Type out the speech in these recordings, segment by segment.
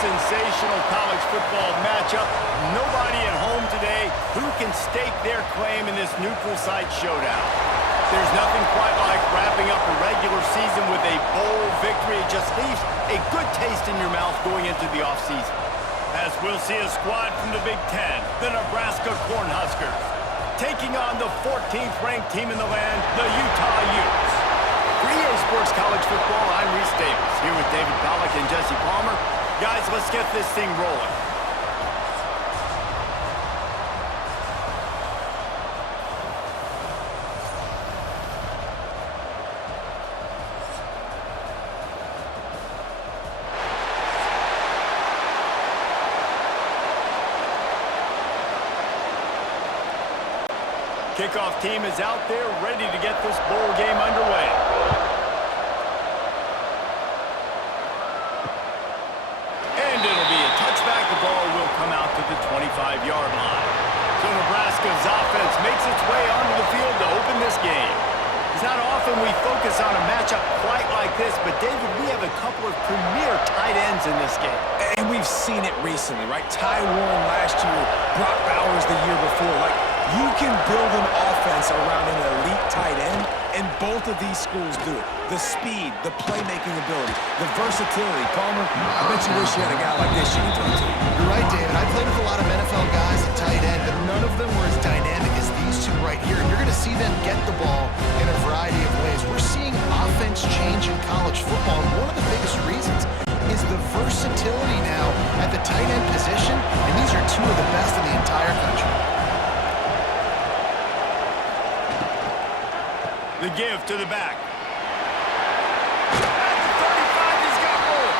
sensational college football matchup. Nobody at home today who can stake their claim in this neutral site showdown. There's nothing quite like wrapping up a regular season with a bowl victory. It just leaves a good taste in your mouth going into the offseason. As we'll see a squad from the Big Ten, the Nebraska Cornhuskers, taking on the 14th ranked team in the land, the Utah Utes. For EA Sports College Football, I'm Reese Davis, here with David Pollack and Jesse Palmer. Guys, let's get this thing rolling. Kickoff team is out there ready to get this bowl game underway. And it'll be a touchback. The ball will come out to the 25-yard line. So Nebraska's offense makes its way onto the field to open this game. It's not often we focus on a matchup quite like this, but David, we have a couple of premier tight ends in this game. And we've seen it recently, right? Ty Warren last year, Brock Bowers the year before. You can build an offense around an elite tight end, and both of these schools do it. The speed, the playmaking ability, the versatility. Palmer, I bet you wish you had a guy like this you can throw to. You're right, David. I played with a lot of NFL guys at tight end, but none of them were as dynamic as these two right here. You're going to see them get the ball in a variety of ways. We're seeing offense change in college football, and one of the biggest reasons is the versatility now at the tight end position, and these are two of the best in the entire country. The give to the back. At the 35, he's got more.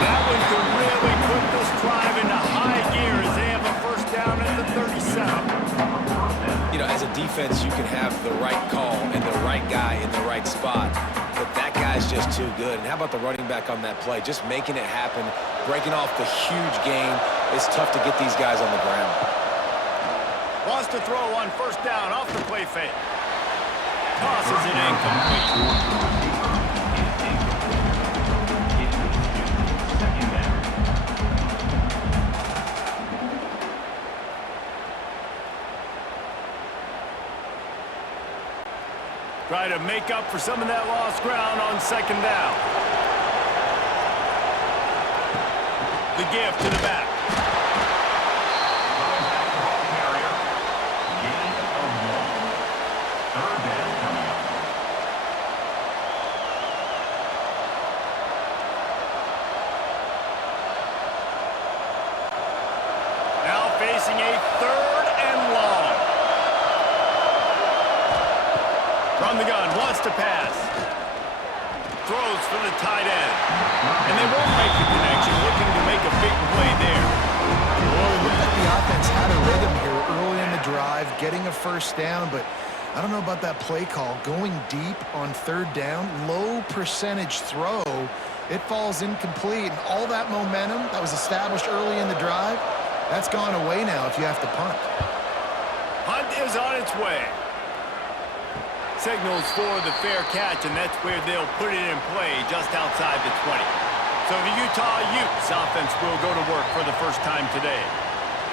That one could really put this drive into high gear as they have a first down at the 37. You know, as a defense, you can have the right call and the right guy in the right spot, but that guy's just too good. And how about the running back on that play? Just making it happen, breaking off the huge gain. It's tough to get these guys on the ground. Wants to throw on first down off the play fake. Tosses it incomplete. Try to make up for some of that lost ground on second down. The give to the back. Facing a third and long. From the gun, wants to pass. Throws for the tight end. And they won't make the connection, looking to make a big play there. Well, it looked like the offense had a rhythm here early in the drive, getting a first down, but I don't know about that play call. Going deep on third down, low percentage throw, it falls incomplete. And all that momentum that was established early in the drive, that's gone away now if you have to punt. Punt is on its way. Signals for the fair catch, and that's where they'll put it in play just outside the 20. So the Utah Utes offense will go to work for the first time today.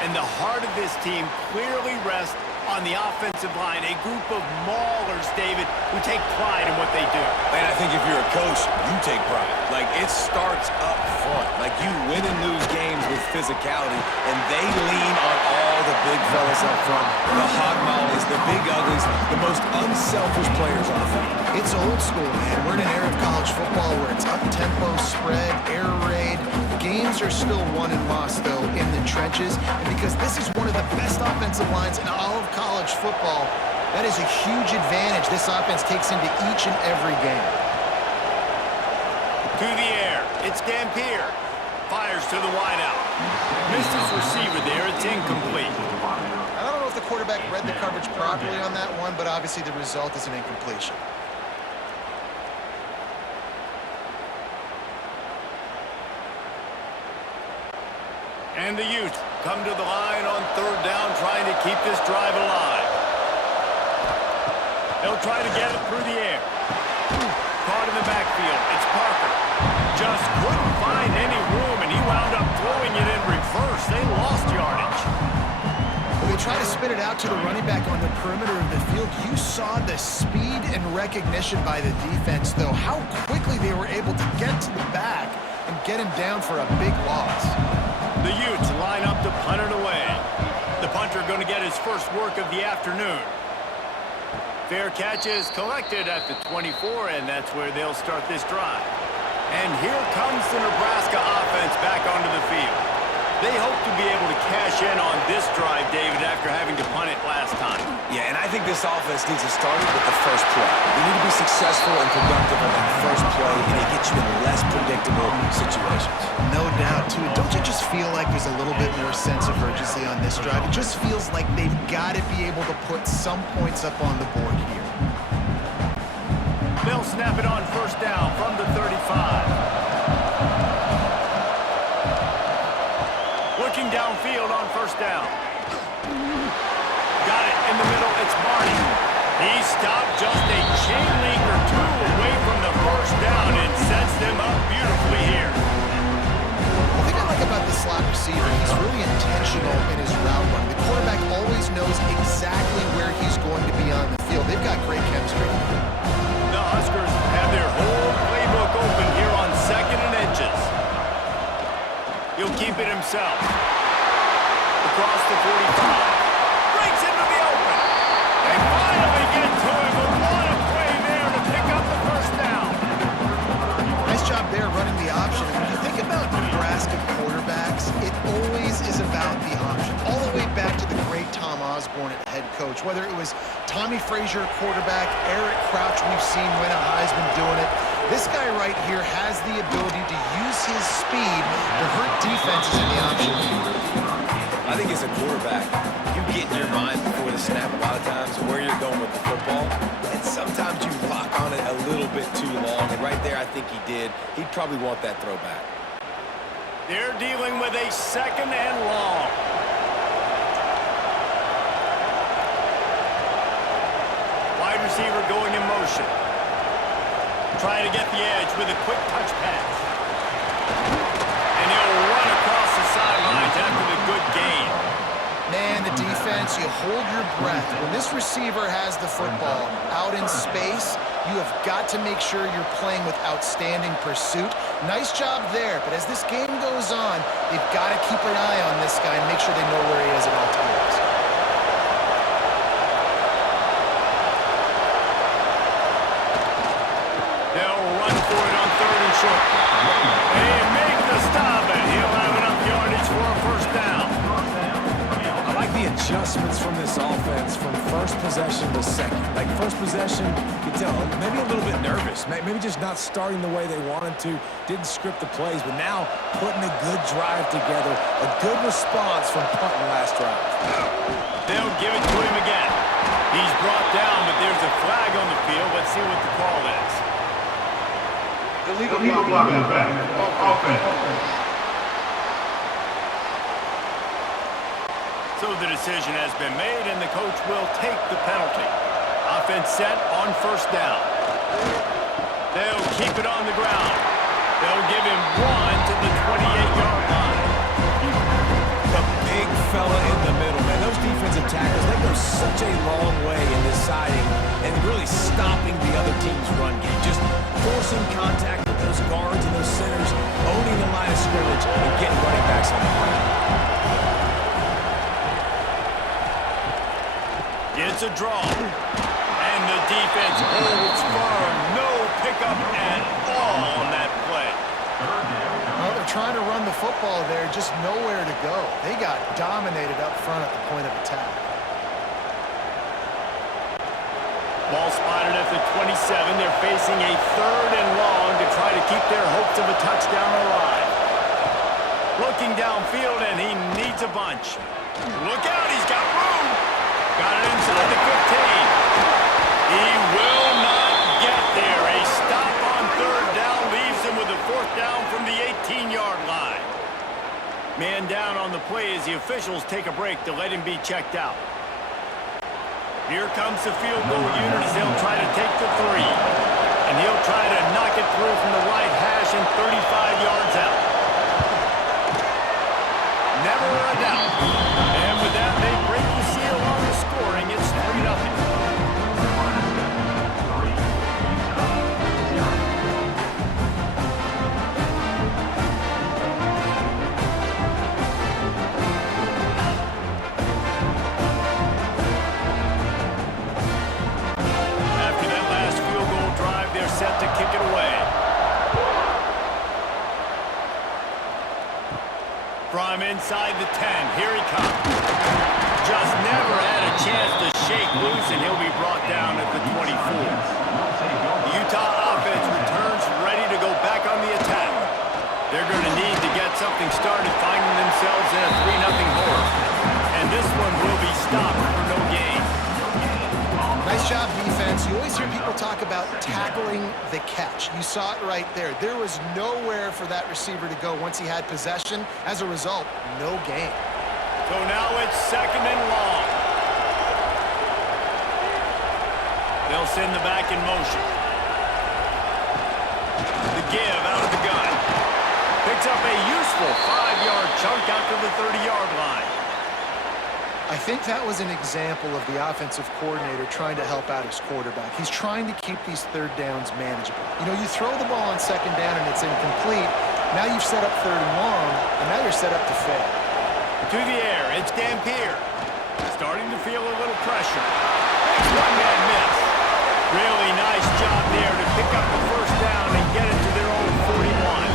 And the heart of this team clearly rests on the offensive line, a group of maulers, David, who take pride in what they do. And I think if you're a coach, you take pride. It starts up front. You win and lose games with physicality, and they lean on all the big fellas up front, the hog mollies, the big uglies, the most unselfish players on the field. It's old school, man. We're in an era of college football where it's up-tempo, spread, air raid. Games are still won and lost, though, in the trenches. And because this is one of the best offensive lines in all of college football, that is a huge advantage this offense takes into each and every game. To the air, it's Dampier. Fires to the wideout. Misses receiver there, it's incomplete. I don't know if the quarterback read the coverage properly on that one, but obviously the result is an incompletion. And the Utes come to the line on third down, trying to keep this drive alive. They'll try to get it through the air. Caught in the backfield. It's Parker. Just couldn't find any room, and he wound up throwing spit it out to the running back on the perimeter of the field. You saw the speed and recognition by the defense, though. How quickly they were able to get to the back and get him down for a big loss. The Utes line up to punt it away. The punter going to get his first work of the afternoon. Fair catch is collected at the 24, and that's where they'll start this drive. And here comes the Nebraska offense back onto the field. They hope to be able to cash in on this drive, David, after having to punt it last time. Yeah, and I think this offense needs to start with the first play. They need to be successful and productive on that first play, and it gets you in less predictable situations. No doubt, too. Don't you just feel like there's a little bit more sense of urgency on this drive? It just feels like they've got to be able to put some points up on the board here. They'll snap it on first down from the 35. Looking downfield on first down. Got it in the middle. It's Marty. He stopped just a chain link or two away from the first down and sets them up beautifully here. The thing I like about the slot receiver, he's really intentional in his route run. The quarterback always knows exactly where he's going to be on the field. They've got great chemistry. The Huskers have their whole playbook open here on 2nd and inches. He'll keep it himself. Across the 45. Breaks into the open. They finally get to him. But what a play there to pick up the first down. Nice job there running the option. When you think about Nebraska quarterbacks, it always is about the option. All the way back to the great Tom Osborne at head coach. Whether it was Tommy Frazier quarterback, Eric Crouch, we've seen win a Heisman doing it. This guy right here has the ability to use his speed to hurt defenses in the option. I think as a quarterback, you get in your mind before the snap a lot of times where you're going with the football, and sometimes you lock on it a little bit too long, and right there I think he did. He'd probably want that throwback. They're dealing with a 2nd and long. Wide receiver going in motion. Trying to get the edge with a quick touch pass. And he'll run across the sidelines after the good gain. Man, the defense, you hold your breath. When this receiver has the football out in space, you have got to make sure you're playing with outstanding pursuit. Nice job there, but as this game goes on, they've got to keep an eye on this guy and make sure they know where he is at all times. They'll run for it on 3rd and short. They make the stop, and he'll have enough yardage for a first down. I like the adjustments from this offense from first possession to second. Like first possession, you tell maybe a little bit nervous, maybe just not starting the way they wanted to, didn't script the plays, but now putting a good drive together, a good response from punting last drive. They'll give it to him again. He's brought down, but there's a flag on the field. Let's see what the call is. Illegal blocking the back. Offense. So the decision has been made, and the coach will take the penalty. Offense set on first down. They'll keep it on the ground. They'll give him 1 to the 28-yard line. The big fella in the middle, man. Those defensive tackles, they go such a long way in deciding and really stopping the other team's run game. Just forcing contact with those guards and those centers, owning the line of scrimmage, and getting running backs on the ground. It's a draw. And the defense holds firm. No pickup at all on that play. Well, they're trying to run the football there, just nowhere to go. They got dominated up front at the point of attack. Ball spotted at the 27. They're facing a 3rd and long to try to keep their hopes of a touchdown alive. Looking downfield, and he needs a bunch. Look out, he's got room. Got it inside the 15. He will not get there. A stop on 3rd down leaves him with a 4th down from the 18-yard line. Man down on the play as the officials take a break to let him be checked out. Here comes the field goal unit as they'll try to take the 3. And he'll try to knock it through from the right hash and 35 yards out. Never a doubt. And with that, they break the seal on From inside the 10, here he comes. Just never had a chance to shake loose, and he'll be brought down at the 24. The Utah offense returns ready to go back on the attack. They're going to need to get something started, finding themselves in a 3-0 hole. And this one will be stopped for no gain. Nice job, defense. You always hear people talk about tackling the catch. You saw it right there. There was nowhere for that receiver to go once he had possession. As a result, no gain. So now it's 2nd and long. They'll send the back in motion. The give out of the gun. Picks up a useful 5-yard chunk out to the 30-yard line. I think that was an example of the offensive coordinator trying to help out his quarterback. He's trying to keep these 3rd downs manageable. You know, you throw the ball on 2nd down and it's incomplete. Now you've set up 3rd and long, and now you're set up to fail. To the air, it's Dampier. Starting to feel a little pressure. Makes one-man miss. Really nice job there to pick up the 1st down and get it to their own 41.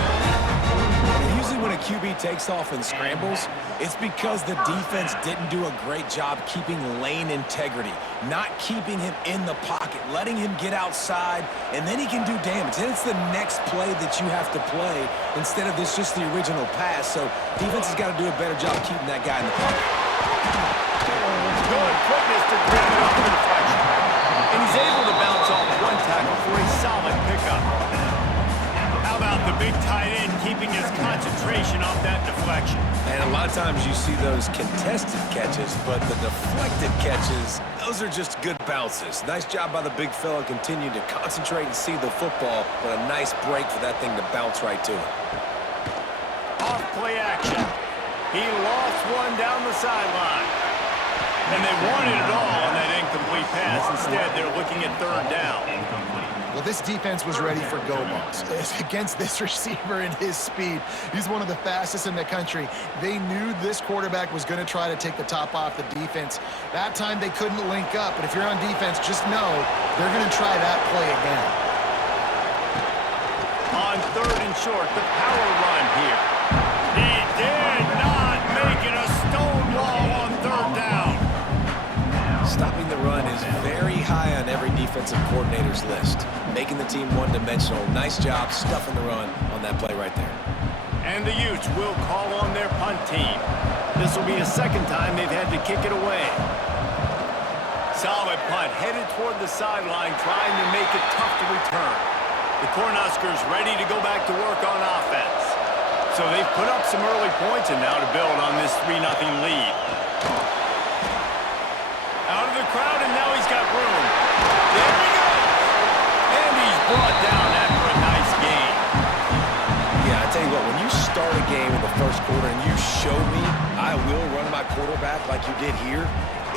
Usually when a QB takes off and scrambles, it's because the defense didn't do a great job keeping lane integrity, not keeping him in the pocket, letting him get outside, and then he can do damage. Then it's the next play that you have to play instead of just the original pass. So defense has got to do a better job keeping that guy in the pocket. Good quickness to grab it off the deflection. And he's able to bounce off one tackle for a solid pickup. How about the big tight end keeping his concentration off that deflection? And a lot of times you see those contested catches, but the deflected catches, those are just good bounces. Nice job by the big fella, continue to concentrate and see the football, but a nice break for that thing to bounce right to him. Off play action. He lost one down the sideline. And they wanted it all on that incomplete pass. Instead, they're looking at 3rd down. Well, this defense was ready for go balls against this receiver and his speed. He's one of the fastest in the country. They knew this quarterback was going to try to take the top off the defense. That time they couldn't link up, but if you're on defense, just know they're going to try that play again. On 3rd and short, the power run here. He did not make it a stone wall on 3rd down. Stopping the run is very high on every defensive coordinator's list. Making the team one-dimensional. Nice job stuffing the run on that play right there. And the Utes will call on their punt team. This will be the 2nd time they've had to kick it away. Solid punt headed toward the sideline, trying to make it tough to return. The Cornhuskers ready to go back to work on offense. So they've put up some early points and now to build on this 3-0 lead. Out of the crowd, and now he's got room. There he goes! And he's brought down after a nice gain. Yeah, I tell you what, when you start a game in the 1st quarter and you show me I will run my quarterback like you did here,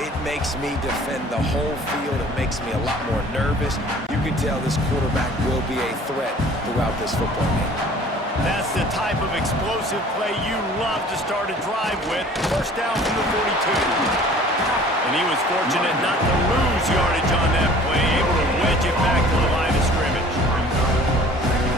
it makes me defend the whole field. It makes me a lot more nervous. You can tell this quarterback will be a threat throughout this football game. That's the type of explosive play you love to start a drive with. 1st down from the 42. And he was fortunate not to lose yardage on that play, able to wedge it back to the line of scrimmage.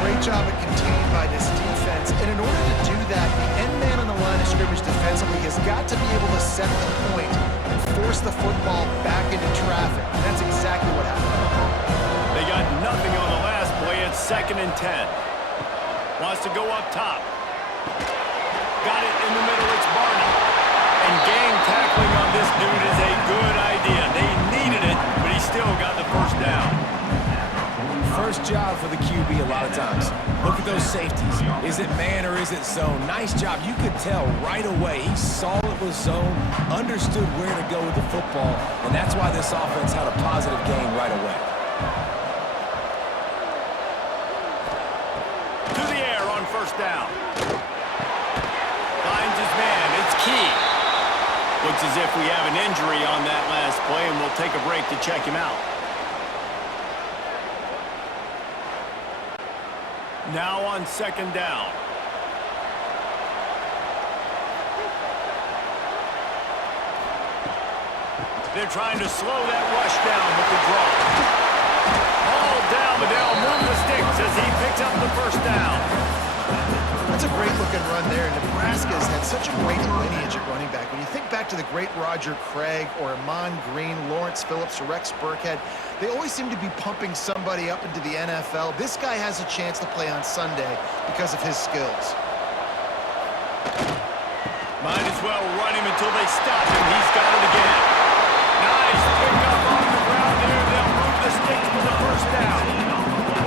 Great job at containing by this defense. And in order to do that, the end man on the line of scrimmage defensively has got to be able to set the point and force the football back into traffic. And that's exactly what happened. They got nothing on the last play. It's 2nd and 10. Wants to go up top. Got it in the middle. It's Barney. And gang tackling on this dude is a good idea. They needed it, but he still got the 1st down. First job for the QB a lot of times. Look at those safeties. Is it man or is it zone? Nice job. You could tell right away. He saw it was zone, understood where to go with the football, and that's why this offense had a positive gain right away. To the air on 1st down. Finds his man. It's Key. Looks as if we have an injury on that last play, and we'll take a break to check him out. Now on 2nd down. They're trying to slow that rush down with the draw. All down, but they'll move the sticks as he picks up the 1st down. I That's a great-looking run there. Nebraska has had such a great lineage at running back. When you think back to the great Roger Craig or Amon Green, Lawrence Phillips, or Rex Burkhead, they always seem to be pumping somebody up into the NFL. This guy has a chance to play on Sunday because of his skills. Might as well run him until they stop him. He's got it again. Nice pick up on the ground there. They'll move the sticks for the first down.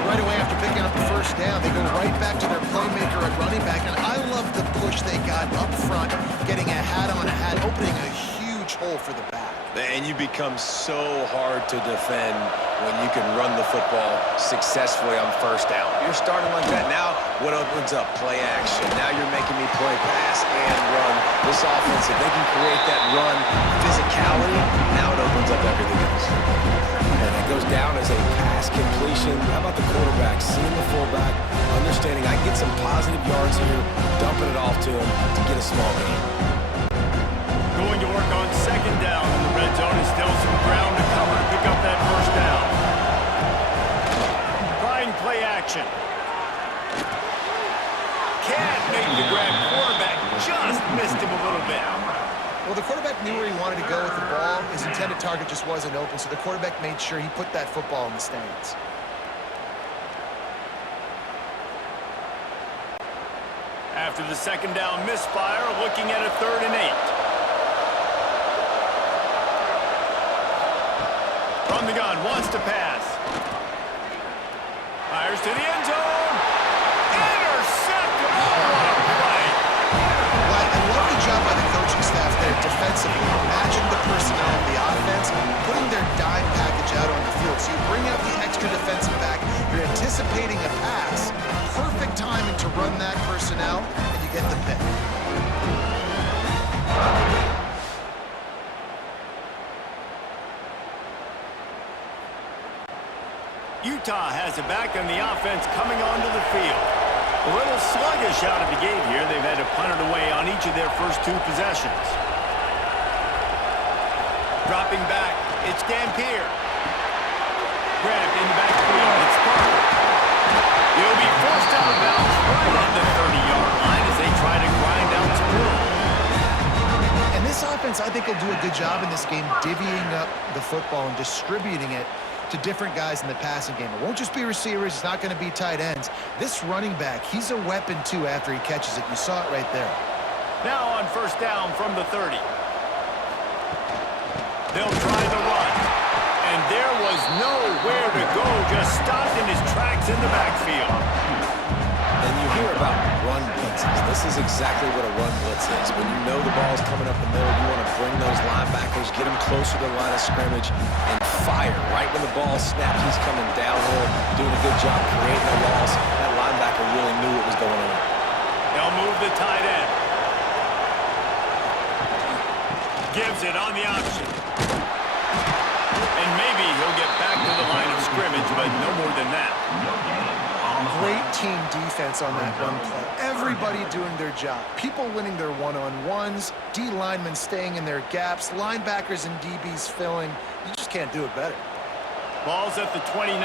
Right away after picking up the first down, they go right back to their playmaker at running back. And I love the push they got up front, getting a hat on a hat, opening a huge hole for the back. And you become so hard to defend when you can run the football successfully on first down. You're starting like that. Now, what opens up? Play action. Now you're making me play pass and run. This offense, if they can create that run physicality, now it opens up everything else. And it goes down as a pass completion. How about the quarterback? Seeing the fullback, understanding I get some positive yards here, dumping it off to him to get a small gain. Going to work on second down in the red zone and still some ground to cover to pick up that first down. Trying play action. Can't make the grab. Quarterback just missed him a little bit. Well, the quarterback knew where he wanted to go with the ball. His intended target just wasn't open, so the quarterback made sure he put that football in the stands. After the second down misfire, looking at a 3rd and 8. From the gun, wants to pass. Fires to the end zone. Intercepted. Oh, what a play. Well, I love the job by the coaching staff there defensively, matching the personnel of the offense, putting their dime package out on the field. So you bring out the extra defensive back, you're anticipating a pass, perfect timing to run that personnel, and you get the pick. Utah has it back on the offense coming onto the field. A little sluggish out of the gate here. They've had to punt it away on each of their first 2 possessions. Dropping back, it's Dampier. Grabbed in the backfield, it's Parker. He'll be forced out of bounds right at the 30-yard line as they try to grind out some room. And this offense, I think, will do a good job in this game divvying up the football and distributing it to different guys in the passing game. It won't just be receivers. It's not going to be tight ends. This running back, he's a weapon, too, after he catches it. You saw it right there. Now on first down from the 30. They'll try the run. And there was nowhere to go. Just stopped in his tracks in the backfield. And you hear about run blitzes. This is exactly what a run blitz is. When you know the ball's coming up the middle, you want to bring those linebackers, get them closer to the line of scrimmage, and fire. Right when the ball snaps, he's coming downhill, doing a good job creating a loss. That linebacker really knew what was going on. They'll move the tight end. Gives it on the option. And maybe he'll get back to the line of scrimmage, but no more than that. Great team defense on that run play. Everybody doing their job. People winning their one-on-ones, D linemen staying in their gaps, linebackers and DBs filling. You just can't do it better. Ball's at the 29.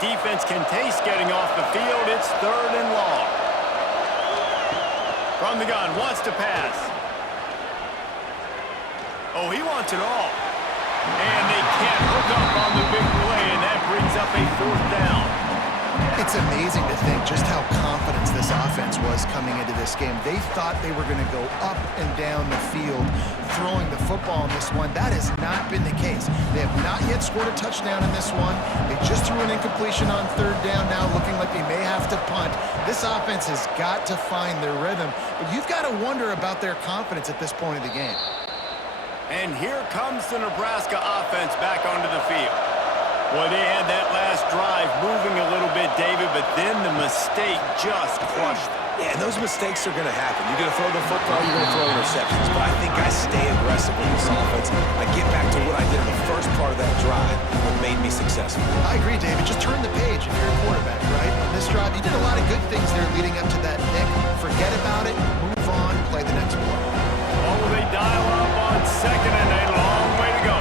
Defense can taste getting off the field. It's 3rd and long. From the gun, wants to pass. Oh, he wants it all. And they can't hook up on the big play, and that brings up a 4th down. It's amazing to think just how confident this offense was coming into this game. They thought they were going to go up and down the field throwing the football in this one. That has not been the case. They have not yet scored a touchdown in this one. They just threw an incompletion on 3rd down now, looking like they may have to punt. This offense has got to find their rhythm, but you've got to wonder about their confidence at this point of the game. And here comes the Nebraska offense back onto the field. Well, they had that last drive moving a little bit, David, but then the mistake just crushed them. Yeah, and those mistakes are going to happen. You're going to throw the football, you're going to throw interceptions. But I think I stay aggressive with this offense. I get back to what I did in the first part of that drive that made me successful. I agree, David. Just turn the page if you're a quarterback, right? On this drive, you did a lot of good things there leading up to that pick. Forget about it, move on, play the next play. Oh, they dial up on 2nd and a long way to go.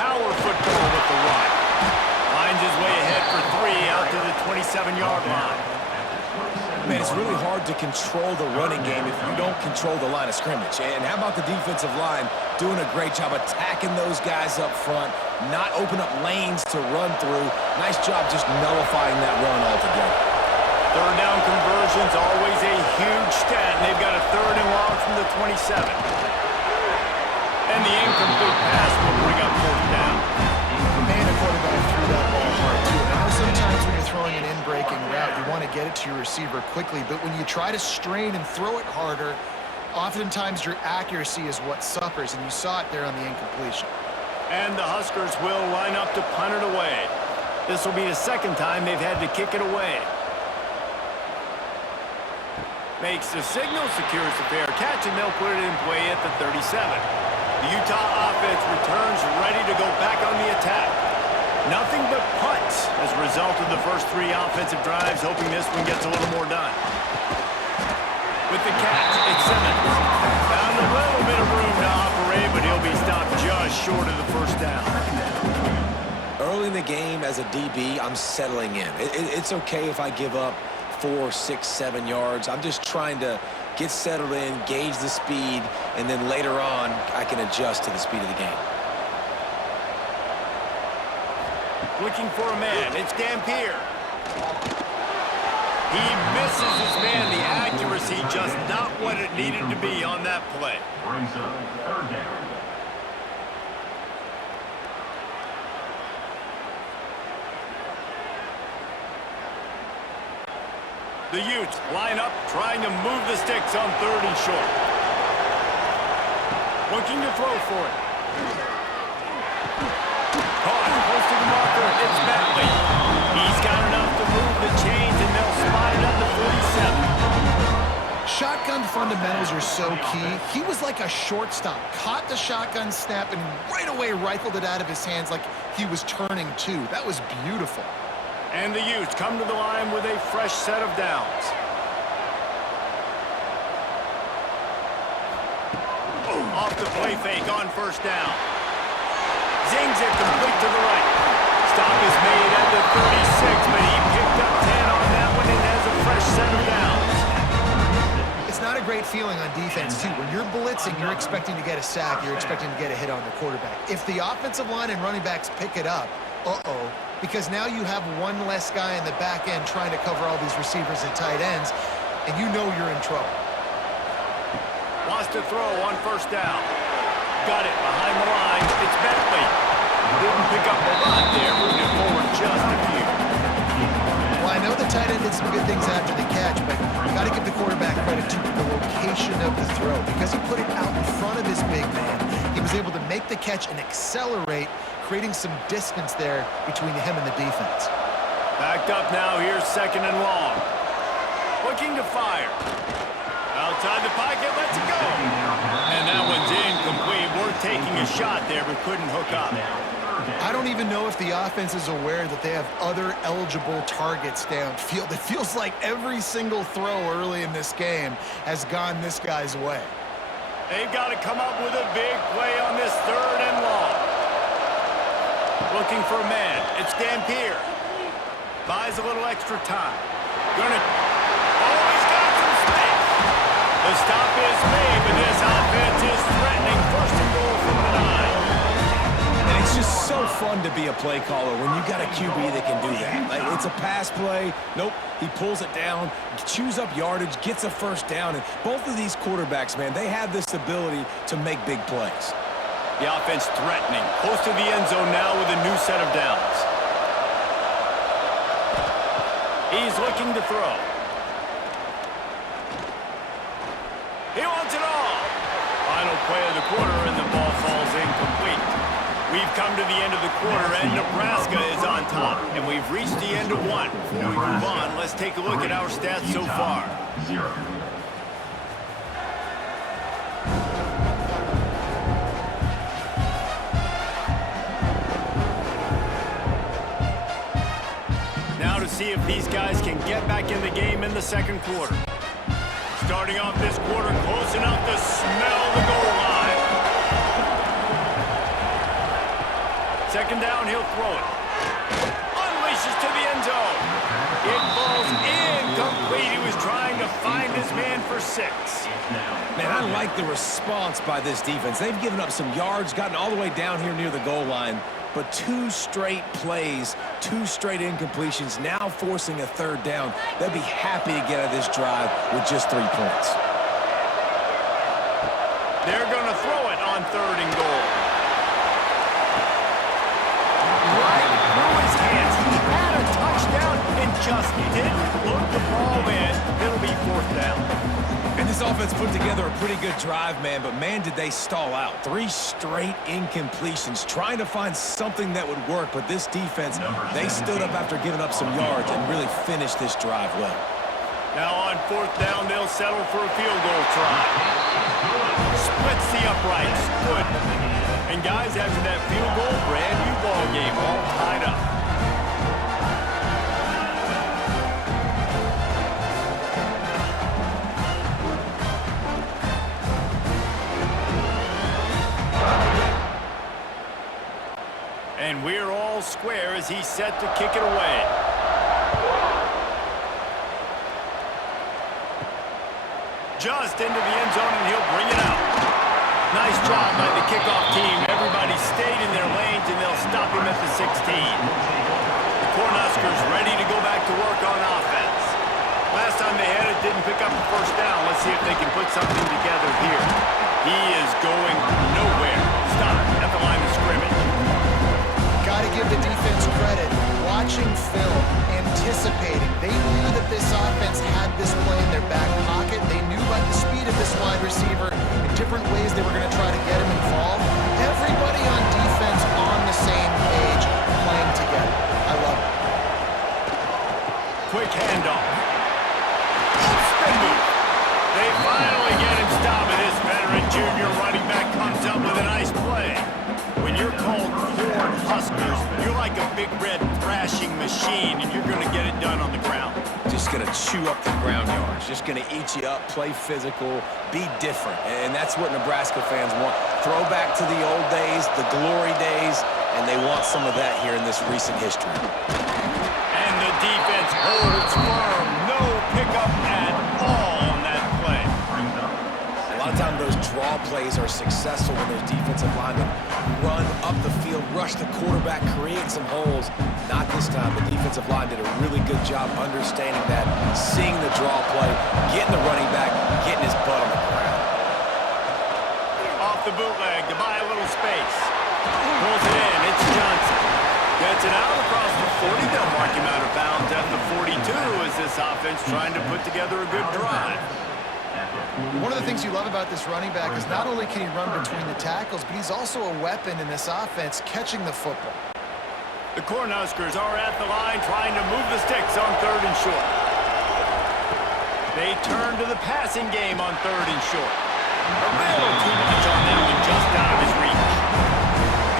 Power football with the run. Finds his way ahead for 3 out to the 27-yard line. Man, it's really hard to control the running game if you don't control the line of scrimmage. And how about the defensive line doing a great job attacking those guys up front, not open up lanes to run through. Nice job just nullifying that run altogether. Third down conversion's always a huge stat, and they've got a 3rd and long from the 27. And the incomplete pass will bring up 4th down. Man, the quarterback threw that ball hard, too. And I know sometimes when you're throwing an in-breaking route, you want to get it to your receiver quickly, but when you try to strain and throw it harder, oftentimes your accuracy is what suffers, and you saw it there on the incompletion. And the Huskers will line up to punt it away. This will be the 2nd time they've had to kick it away. Makes the signal, secures the fair catch, and they'll put it in play at the 37. The Utah offense returns ready to go back on the attack. Nothing but punts as a result of the first 3 offensive drives, hoping this one gets a little more done. With the catch, it's Simmons. Found a little bit of room to operate, but he'll be stopped just short of the 1st down. Early in the game, as a DB, I'm settling in. It's okay if I give up 4, 6, 7 yards. I'm just trying to get settled in, gauge the speed, and then later on, I can adjust to the speed of the game. Looking for a man. It's Dampier. He misses his man. The accuracy just not what it needed to be on that play. Brings up 3rd down. The Utes line up, trying to move the sticks on 3rd and short. Looking to throw for it. Caught close to the marker. It's Bentley. He's got enough to move the chains, and they'll spot it at the 47. Shotgun fundamentals are so key. He was like a shortstop. Caught the shotgun snap and right away rifled it out of his hands like he was turning 2. That was beautiful. And the Utes come to the line with a fresh set of downs. Off the play fake on 1st down. Zings it complete to the right. Stop is made at the 36, but he picked up 10 on that one and has a fresh set of downs. It's not a great feeling on defense, too. When you're blitzing, you're expecting to get a sack. You're expecting to get a hit on the quarterback. If the offensive line and running backs pick it up, because now you have one less guy in the back end trying to cover all these receivers and tight ends, and you know you're in trouble. Wants to throw on 1st down. Got it behind the line. It's Bentley. Didn't pick up a lot there, moving it forward just a few. Well, I know the tight end did some good things after the catch, but you got to give the quarterback credit to the location of the throw. Because he put it out in front of his big man, he was able to make the catch and accelerate, creating some distance there between him and the defense. Backed up now, here's 2nd and long. Looking to fire. Outside the pocket, lets it go. And that one's incomplete. Worth taking a shot there, but couldn't hook up. I don't even know if the offense is aware that they have other eligible targets downfield. It feels like every single throw early in this game has gone this guy's way. They've got to come up with a big play on this 3rd and long. Looking for a man. It's Dampier. Buys a little extra time. He's got some space. The stop is made, but this offense is threatening 1st and goal from the 9. And it's just so fun to be a play caller when you got a QB that can do that. Like, it's a pass play. Nope, he pulls it down, chews up yardage, gets a 1st down. And both of these quarterbacks, man, they have this ability to make big plays. The offense threatening, close to the end zone now with a new set of downs. He's looking to throw. He wants it all. Final play of the quarter, and the ball falls incomplete. We've come to the end of the quarter, and Nebraska is on top. And we've reached the end of one. Before we move on, let's take a look at our stats so far. 0. Now to see if these guys can get back in the game in the 2nd quarter. Starting off this quarter, close enough to smell the goal line. 2nd down, he'll throw it. Unleashes to the end zone. It falls incomplete. He was was trying to find his man for 6. Man, I like the response by this defense. They've given up some yards, gotten all the way down here near the goal line, but 2 straight plays, 2 straight incompletions, now forcing a 3rd down. They'll be happy to get out of this drive with just 3 points. They're going to throw it on 3rd and goal. Right through his hands. He had a touchdown and just didn't look the ball in. It'll be 4th down. And this offense put together a pretty good drive, man, but man, did they stall out. 3 straight incompletions, trying to find something that would work, but this defense, they stood up after giving up some yards and really finished this drive well. Now on 4th down, they'll settle for a field goal try. Splits the uprights. Good. And guys, after that field goal, brand new ball game, all tied up. And we're all square as he's set to kick it away. Just into the end zone, and he'll bring it out. Nice job by the kickoff team. Everybody stayed in their lanes, and they'll stop him at the 16. The Huskers ready to go back to work on offense. Last time they had it, didn't pick up the 1st down. Let's see if they can put something together here. He is going nowhere. Stop at the line of scrimmage. Got to give the defense credit. Watching film, anticipating. They knew that this offense had this play in their back pocket. They knew by the speed of this wide receiver in different ways they were going to try to get him involved. Everybody on defense on the same page, playing together. I love it. Quick handoff. Spin move. They finally get him stopped, and this veteran junior running back comes up with a nice play. When you're called Corn Huskers, you're like a big red thrashing machine, and you're going to get it done on the ground. Just going to chew up the ground yards. Just going to eat you up, play physical, be different. And that's what Nebraska fans want. Throw back to the old days, the glory days, and they want some of that here in this recent history. And the defense holds firm. No pickup at all on that play. A lot of times those draw plays are successful when those defensive linemen run up the field, rush the quarterback, create some holes. Not this time. The defensive line did a really good job understanding that, seeing the draw play, getting the running back, getting his butt on the ground. Off the bootleg to buy a little space. Pulls it in. It's Johnson. Gets it out across the 40. They'll mark him out of bounds at the 42 as this offense trying to put together a good drive. One of the things you love about this running back is not only can he run between the tackles, but he's also a weapon in this offense catching the football. The Cornhuskers are at the line trying to move the sticks on 3rd and short. They turn to the passing game on 3rd and short. A little too much on that one, just out of his reach.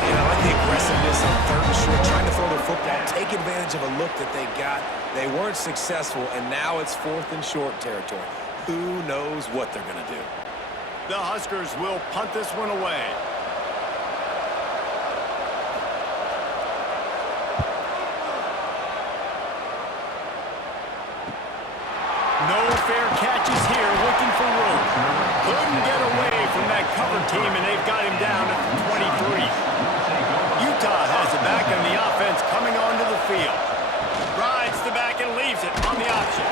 You know, I like the aggressiveness on 3rd and short, trying to throw the football, take advantage of a look that they got. They weren't successful, and now it's 4th and short territory. Who knows what they're going to do? The Huskers will punt this one away. No fair catches here, looking for room. Couldn't get away from that cover team, and they've got him down at the 23. Utah has it back, and the offense coming onto the field. Rides the back and leaves it on the option.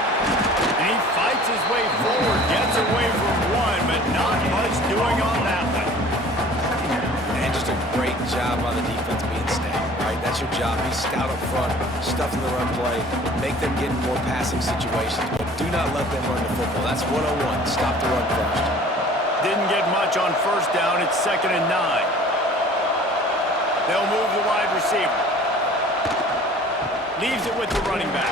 And he fights his way forward, gets away from one, but not much doing on that one. And just a great job by the defense being stout, right? That's your job. Be stout up front, stuff in the run play, make them get in more passing situations, but do not let them run the football. That's 101. Stop the run first. Didn't get much on 1st down. It's 2nd and 9. They'll move the wide receiver. Leaves it with the running back.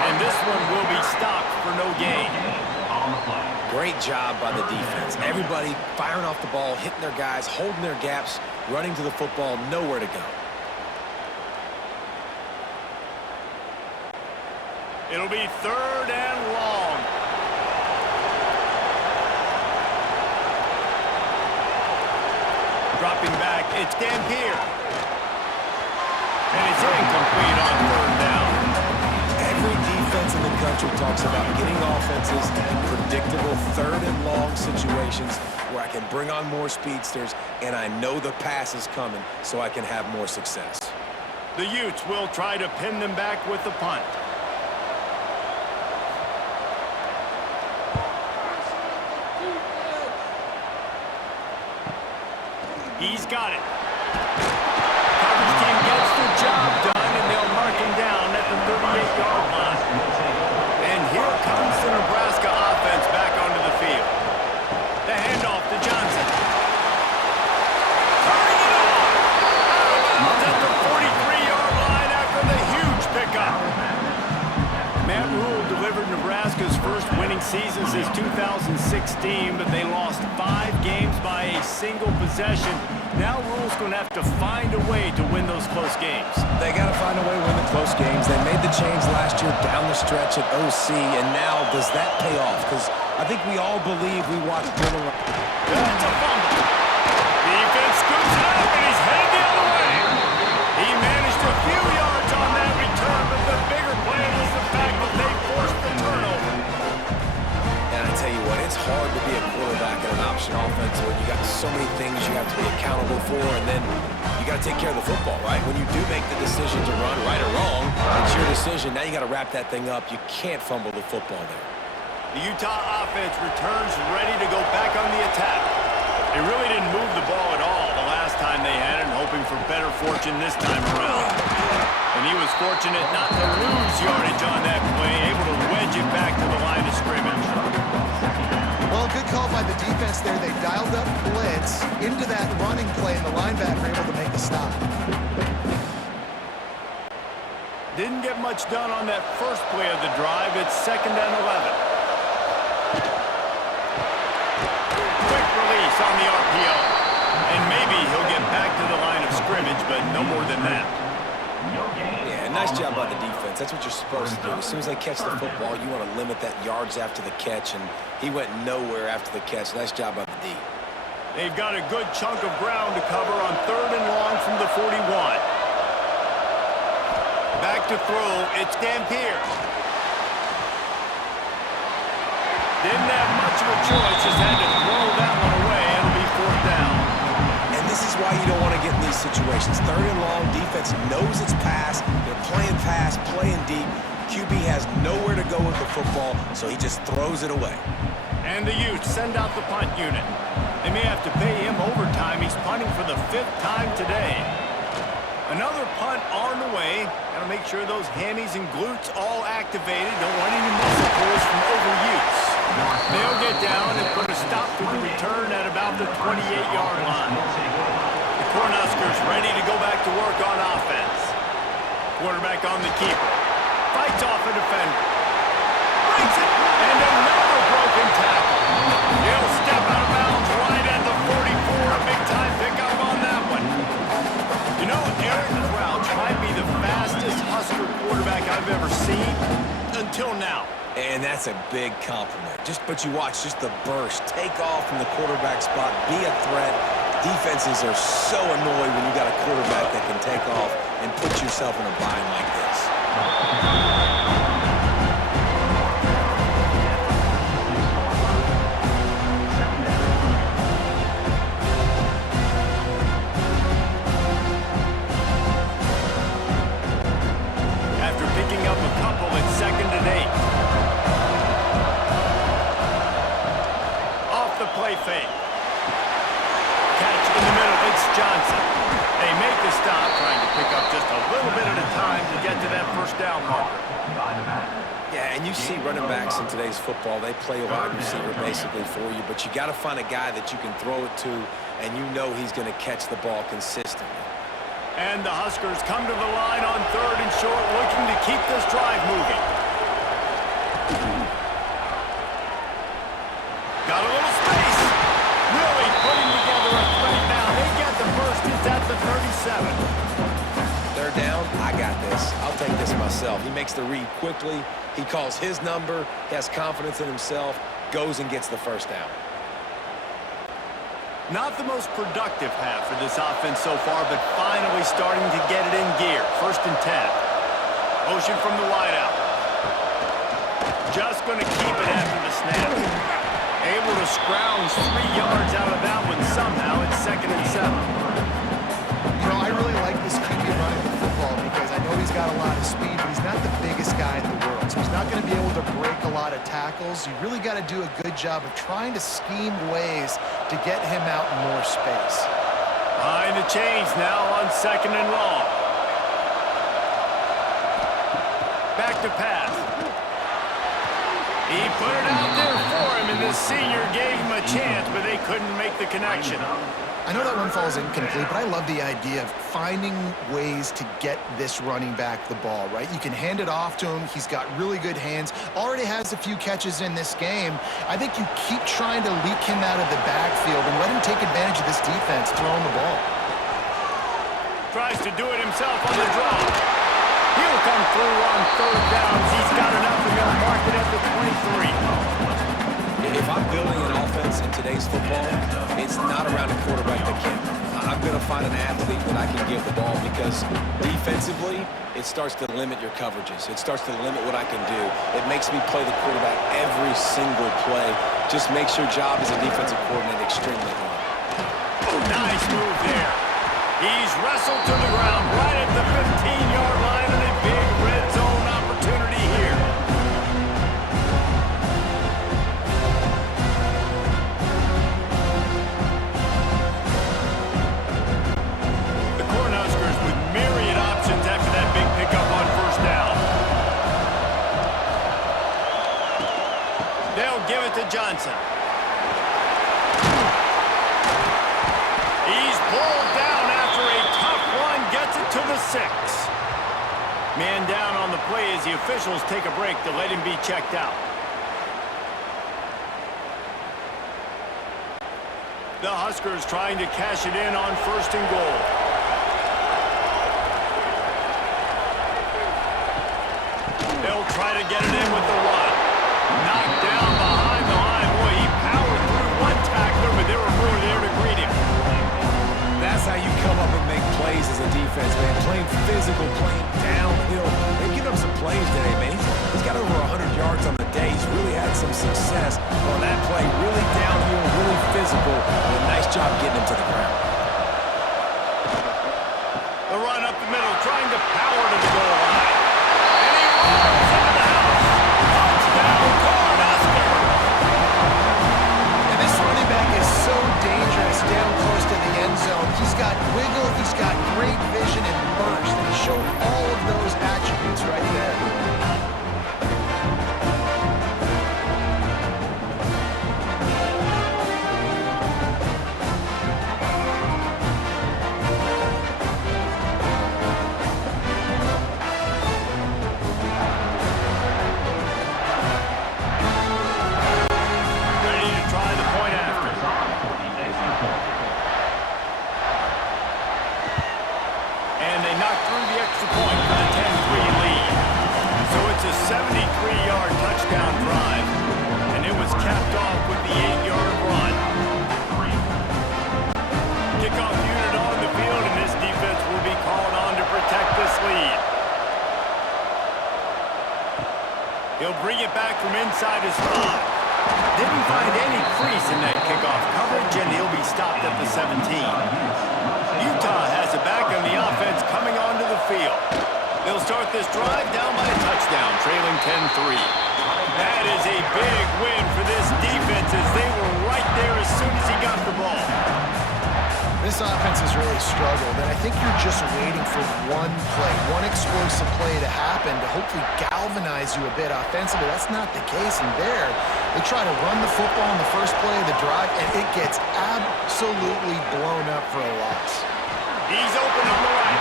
And this one will be stopped for no gain. Great job by the defense. Everybody firing off the ball, hitting their guys, holding their gaps, running to the football, nowhere to go. It'll be 3rd and long. Dropping back, it's Dampier. And it's incomplete on 3rd down. Every defense defense in the country talks about getting offenses in predictable third and long situations where I can bring on more speedsters and I know the pass is coming so I can have more success. The Utes will try to pin them back with the punt. He's got it. Coverage team gets the job done, and they'll mark him down at the 38-yard line. And here comes the Nebraska offense back onto the field. The handoff to Johnson. Turning it on. Out of bounds at the 43-yard line after the huge pickup. Matt Rule delivered Nebraska's first winning season since 2016, but they lost 5 games by a single possession. Now Rule's going to have to find a way to win those close games. They got to find a way to win the close games. They made the change last year down the stretch at OC, and now does that pay off? Because I think we all believe we watched Bill. That's a fumble. Defense scoops it up, and he's headed the other way. He managed a few yards on that return, but the bigger play was the fact that they forced the turnover. And I tell you what, it's hard to be a quarterback in an option offense when you got so many things you have to be accountable for, and then you got to take care of the football, right? When you do make the decision to run, right or wrong, it's your decision. Now you got to wrap that thing up. You can't fumble the football there. The Utah offense returns ready to go back on the attack. They really didn't move the ball at all the last time they had it, hoping for better fortune this time around. And he was fortunate not to lose yardage on that play, able to wedge it back to the line of scrimmage. Well, good call by the defense there. They dialed up blitz into that running play, and the linebacker able to make the stop. Didn't get much done on that first play of the drive. It's 2nd and 11. Quick release on the RPO. And maybe he'll get back to the line of scrimmage, but no more than that. Yeah, nice job by the defense. That's what you're supposed to do. As soon as they catch the football, you want to limit that yards after the catch, and he went nowhere after the catch. Nice job by the D. They've got a good chunk of ground to cover on 3rd and long from the 41. Back to throw, it's Dampier. Didn't have much of a choice, just had to throw that one away. It'll be 4th down. And this is why you don't want to get in these situations. 3rd and long, defense knows it's pass. They're playing pass, playing deep. QB has nowhere to go with the football, so he just throws it away. And the Utes send out the punt unit. They may have to pay him overtime. He's punting for the 5th time today. Another punt on the way. Got to make sure those hammies and glutes all activated. Don't want any muscle pulls from overuse. They'll get down and put a stop to the return at about the 28-yard line. The Huskers ready to go back to work on offense. Quarterback on the keeper. Fights off a defender. Breaks it. And another broken tackle. He'll step out of bounds right at the 44. A big-time pickup on that one. You know, Eric Crouch might be the fastest Husker quarterback I've ever seen until now. And that's a big compliment. But you watch just the burst, take off from the quarterback spot, be a threat. Defenses are so annoyed when you got a quarterback that can take off and put yourself in a bind like this. Fake. Catch in the middle, it's Johnson. They make the stop, trying to pick up just a little bit at a time to get to that 1st down marker. Yeah, and you see running backs in today's football, they play a wide receiver basically for you, but you got to find a guy that you can throw it to, and you know he's going to catch the ball consistently. And the Huskers come to the line on 3rd and short, looking to keep this drive moving. Got a little space. Really putting together a threat now. They get the first. It's at the 37. 3rd down, I got this. I'll take this myself. He makes the read quickly. He calls his number. He has confidence in himself. Goes and gets the 1st down. Not the most productive half for this offense so far, but finally starting to get it in gear. 1st and 10. Motion from the wideout. Just going to keep it after the snap. Able to scrounge 3 yards out of that one somehow. It's 2nd and 7. You know, I really like this QB running the football because I know he's got a lot of speed, but he's not the biggest guy in the world. So he's not going to be able to break a lot of tackles. You really got to do a good job of trying to scheme ways to get him out in more space. Behind the chains now on 2nd and long. Back to pass. He put it out there for him, and the senior gave him a chance, but they couldn't make the connection. I know that one falls incomplete, but I love the idea of finding ways to get this running back the ball, right? You can hand it off to him. He's got really good hands. Already has a few catches in this game. I think you keep trying to leak him out of the backfield and let him take advantage of this defense throwing the ball. Tries to do it himself on the draw. He'll come through on 3rd downs. He's got enough, and they'll mark it at the 23. If I'm building an offense in today's football, it's not around a quarterback that can. I'm going to find an athlete that I can give the ball because defensively, it starts to limit your coverages. It starts to limit what I can do. It makes me play the quarterback every single play. Just makes your job as a defensive coordinator extremely hard. Nice move there. He's wrestled to the ground right at the 15-yard line, and a big red zone opportunity here. The Cornhuskers with myriad options after that big pickup on 1st down. They'll give it to Johnson. He's pulled down after a tough run, gets it to the 6. Man down on the play as the officials take a break to let him be checked out. The Huskers trying to cash it in on 1st and goal. They'll try to get it in with the run. Knocked down behind the line. Boy, he powered through one tackler, but there were more there to greet him. That's how you come up and make plays as a defense, man. Playing physical, playing downhill. They give up some plays today, man. He's got over 100 yards on the day. He's really had some success on that play. Really downhill, really physical, and a nice job getting him to the ground. The run up the middle, trying to power to the goal line. And he rolls into the house. Touchdown, Cornhuskers! And this running back is so dangerous down close to the end zone. He's got wiggle, he's got great vision and burst, and he showed all of those attributes right there. Ready to try the point after. And they knock through the extra point for the 10-3 lead. So it's a 73-yard touchdown drive, and it was capped off with the 8-yard run. Kickoff unit on the field, and this defense will be called on to protect this lead. He'll bring it back from inside his 5. Didn't find any crease in that kickoff coverage, and he'll be stopped at the 17. Utah has it back on the offense coming onto the field. They'll start this drive down by a touchdown, trailing 10-3. That is a big win for this defense as they were right there as soon as he got the ball. This offense has really struggled, and I think you're just waiting for one play, one explosive play to happen to hopefully galvanize you a bit offensively. That's not the case, and there, they try to run the football in the first play of the drive, and it gets absolutely blown up for a loss. He's open on the right.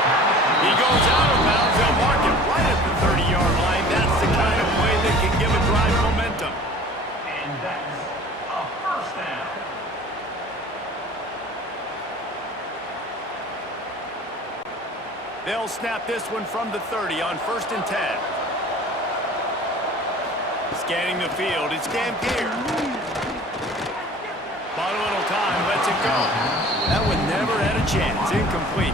He goes out of bounds. They'll mark it right at the 30-yard line. That's the kind of play that can give a drive momentum. And that's a 1st down. They'll snap this one from the 30 on 1st and 10. Scanning the field, it's Dampier. Bought a little time, lets it go. That one never had a chance, incomplete.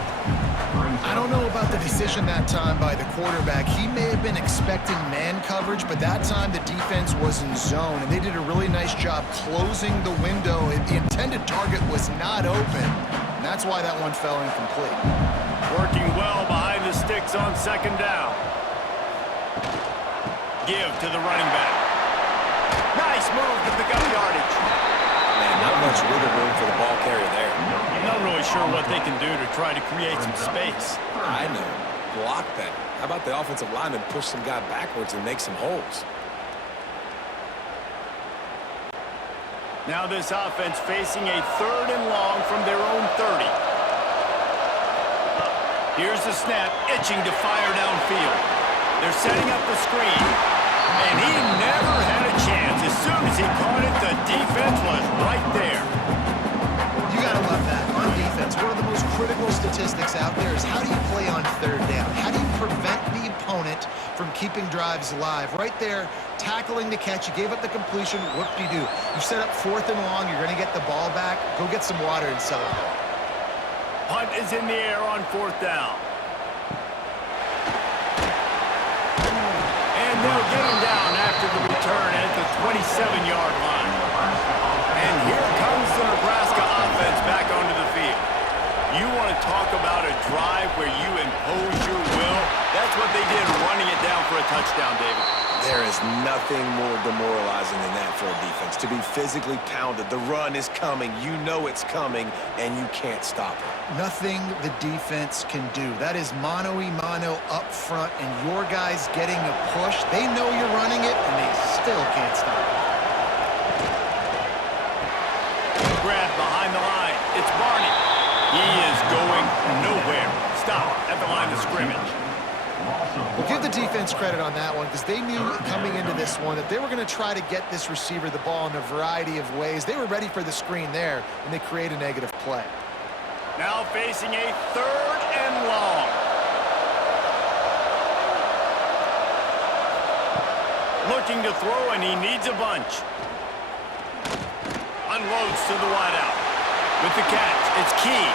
I don't know about the decision that time by the quarterback. He may have been expecting man coverage, but that time the defense was in zone, and they did a really nice job closing the window. The intended target was not open, and that's why that one fell incomplete. Working well behind the sticks on second down. Give to the running back. Nice move to pick up yardage. Man, not much wiggle room for the ball carrier there. I'm not really sure what they can do to try to create some space. I know. Block that. How about the offensive lineman push some guy backwards and make some holes? Now this offense facing a 3rd and long from their own 30. Here's the snap, itching to fire downfield. They're setting up the screen, and he never had a chance. As soon as he caught it, the defense was right there. You gotta love that. On defense, one of the most critical statistics out there is how do you play on 3rd down? How do you prevent the opponent from keeping drives alive? Right there, tackling the catch. You gave up the completion. Whoop-de-doo. You set up 4th and long. You're going to get the ball back. Go get some water and celebrate. Punt is in the air on 4th down. And they'll get him down after the return at the 27-yard line. And here comes the Nebraska offense back onto the field. You want to talk about a drive where you impose your will? That's what they did, running it down for a touchdown, David. There is nothing more demoralizing than that for a defense. To be physically pounded, the run is coming, you know it's coming, and you can't stop it. Nothing the defense can do. That is mano-a-mano up front, and your guys getting a push. They know you're running it, and they still can't stop it. Grab behind the line. It's Barney. He is going nowhere. Stop at the line of scrimmage. We'll give the defense credit on that one because they knew coming into this one that they were going to try to get this receiver the ball in a variety of ways. They were ready for the screen there, and they create a negative play. Now facing a 3rd and long. Looking to throw, and he needs a bunch. Unloads to the wideout. With the catch, it's Key.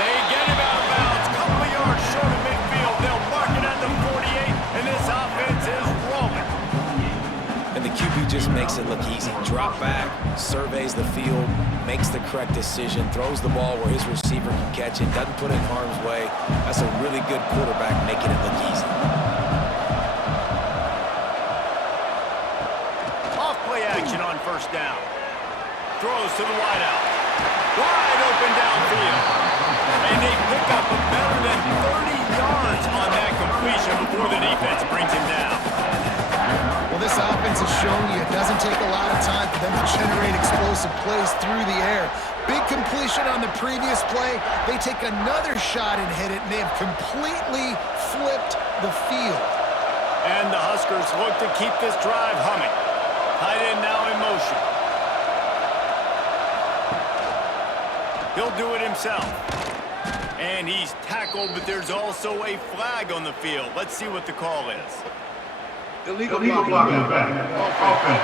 They get him out of bounds. Couple of yards short of midfield. They'll mark it at the 48, and this offense is rolling. And the QB just makes it look easy. Drop back, surveys the field, makes the correct decision, throws the ball where his receiver can catch it, doesn't put it in harm's way. That's a really good quarterback making it look easy. Off play action on 1st down. Throws to the wideout. Wide open downfield. And they pick up a better than 30 yards on that completion before the defense brings him down. Well, this offense has shown you it doesn't take a lot of time for them to generate explosive plays through the air. Big completion on the previous play. They take another shot and hit it, and they have completely flipped the field. And the Huskers look to keep this drive humming. Tight end now in motion. He'll do it himself. And he's tackled, but there's also a flag on the field. Let's see what the call is. Illegal blocking back. Offense.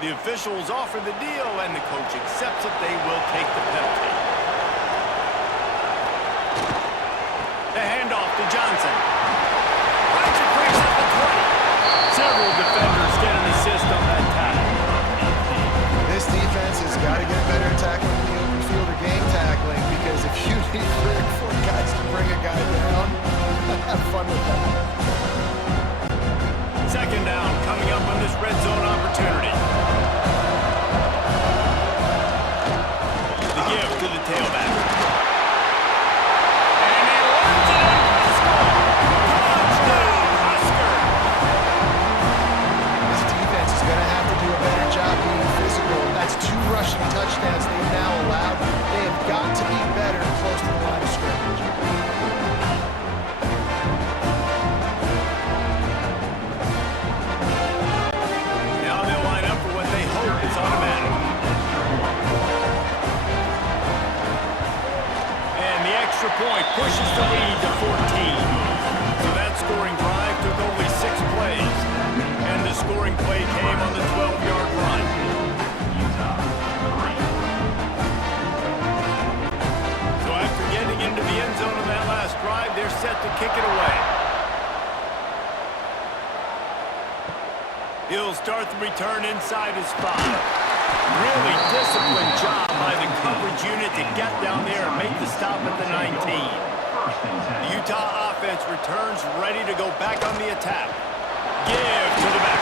The officials offer the deal, and the coach accepts it. They will take the penalty. The handoff to Johnson. Finds a crease at the 20. Several defenders get an assist on that tackle. This defense has got to get better at tackling in the open field or game tackling, because if you need 3 or 4 guys to bring a guy down, have fun with that. 2nd down coming up on this red zone opportunity. The give to the tailback. And he runs it in for the score. Touchdown, Huskers! This defense is going to have to do a better job being physical. That's 2 rushing touchdowns they've now allowed. They have got to be better close to the line of scrimmage. He'll start the return inside his 5. Really disciplined job by the coverage unit to get down there and make the stop at the 19. The Utah offense returns ready to go back on the attack. Give to the back.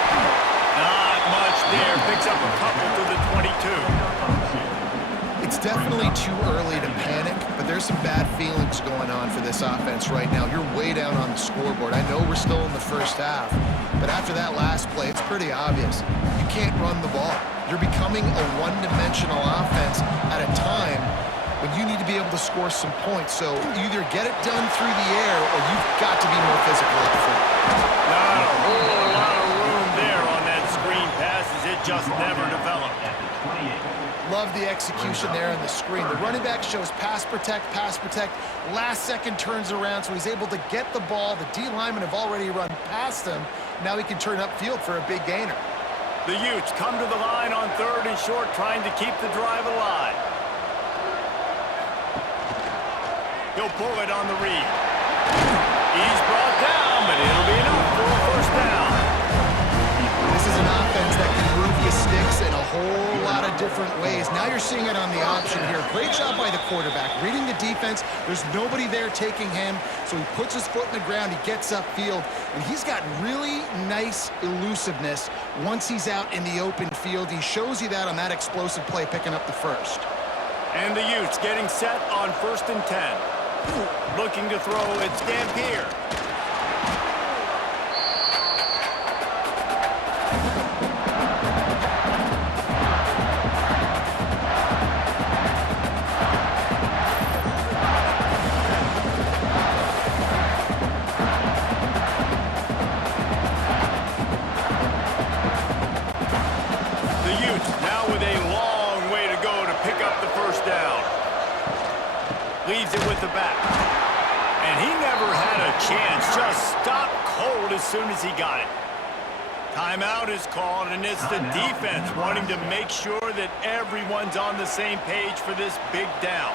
Not much there. Picks up a couple to the 22. It's definitely too early to panic, but there's some bad feelings going on for this offense right now. You're way down on the scoreboard. I know we're still in the first half, but after that last play, it's pretty obvious. You can't run the ball. You're becoming a one-dimensional offense at a time when you need to be able to score some points. So either get it done through the air or you've got to be more physical up front. Not a whole lot of room there on that screen pass as it just never developed. Love the execution there on the screen. The running back shows pass protect, last second turns around, so he's able to get the ball. The D linemen have already run past him. Now he can turn upfield for a big gainer. The Utes come to the line on 3rd and short, trying to keep the drive alive. He'll pull it on the read. He's brought down, but it'll be enough for a first down. This is an offense that can move the sticks in a whole lot of different ways. Now you're seeing it on the option here. Great job by the quarterback. Reading the defense, there's nobody there taking him, so he puts his foot in the ground, he gets upfield, and he's got really nice elusiveness once he's out in the open field. He shows you that on that explosive play, picking up the first. And the Utes getting set on 1st and 10. Looking to throw, it's Dampier. The Utes now with a long way to go to pick up the first down. Leaves it with the back. And he never had a chance. Just stopped cold as soon as he got it. Timeout is called, and it's the defense wanting to make sure that everyone's on the same page for this big down.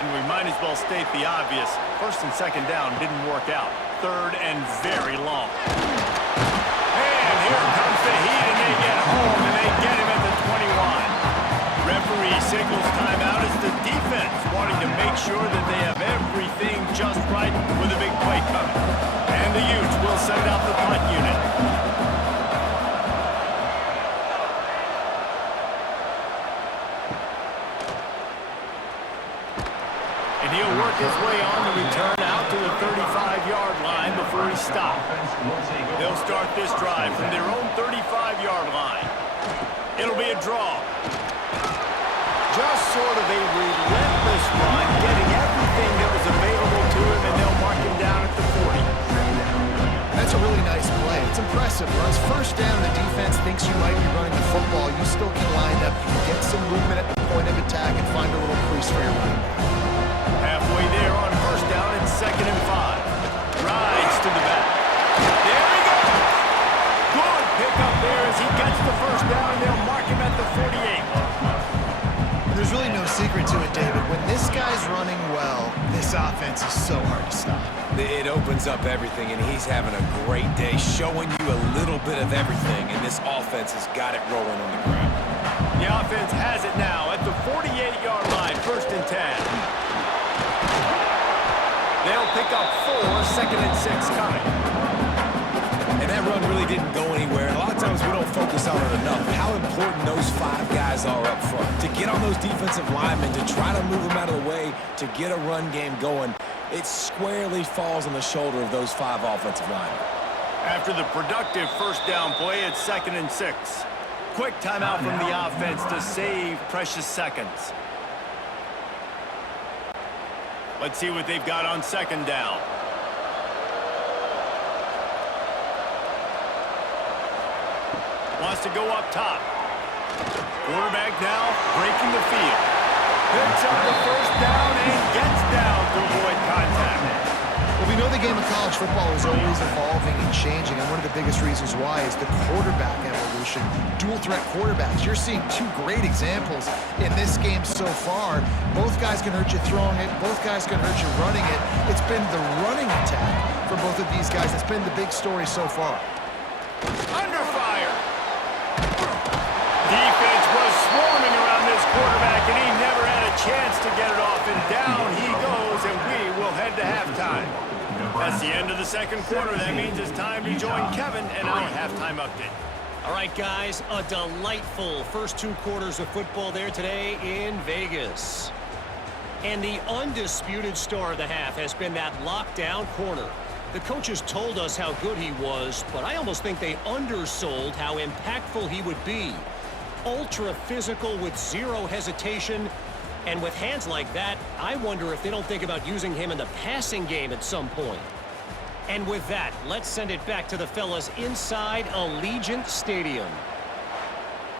And we might as well state the obvious. 1st and 2nd down didn't work out. 3rd and very long. And here comes the heat, and they get home, and they get him at the 21. Referee signals timeout as the defense wanting to make sure that they have everything just right with a big play coming. And the Utes will send out the punt unit. And he'll work his way on the return out to the 35-yard line before he stops. They'll start this drive from their own 35-yard line. It'll be a draw. Just sort of a relentless run, getting everything that was available to him, and they'll mark him down at the 40. That's a really nice play. It's impressive. Runs 1st down, the defense thinks you might be running the football. You still can line up, you can get some movement at the point of attack and find a little crease for your running back. Halfway there on 1st down, it's 2nd and 5. Rides to the back. There he goes! Good pick up there as he gets the first down, and they'll mark him at the 48. There's really no secret to it, David. When this guy's running well, this offense is so hard to stop. It opens up everything, and he's having a great day, showing you a little bit of everything, and this offense has got it rolling on the ground. The offense has it now at the 48-yard line, 1st and 10. They'll pick up 4, 2nd and 6 coming. And that run really didn't go anywhere. A lot of times we don't focus on it enough. How important those 5 guys are up front. To get on those defensive linemen, to try to move them out of the way, to get a run game going, it squarely falls on the shoulder of those 5 offensive linemen. After the productive 1st down play, it's 2nd and 6. Quick timeout from the offense to save precious seconds. Let's see what they've got on 2nd down. Wants to go up top. Quarterback now breaking the field. Picks up the first down and gets down to avoid contact. Well, we know the game of college football is always evolving and changing, and one of the biggest reasons why is the quarterback evolution. Dual threat quarterbacks. You're seeing 2 great examples in this game so far. Both guys can hurt you throwing it. Both guys can hurt you running it. It's been the running attack for both of these guys. It's been the big story so far. Under fire. Defense was swarming around this quarterback, and he never had a chance to get it off. And down he goes, and we will head to halftime. That's the end of the second quarter. That means it's time to join Kevin and our halftime update. All right, guys, a delightful first 2 quarters of football there today in Vegas. And the undisputed star of the half has been that lockdown corner. The coaches told us how good he was, but I almost think they undersold how impactful he would be. Ultra physical with zero hesitation. And with hands like that, I wonder if they don't think about using him in the passing game at some point. And with that, let's send it back to the fellas inside Allegiant Stadium.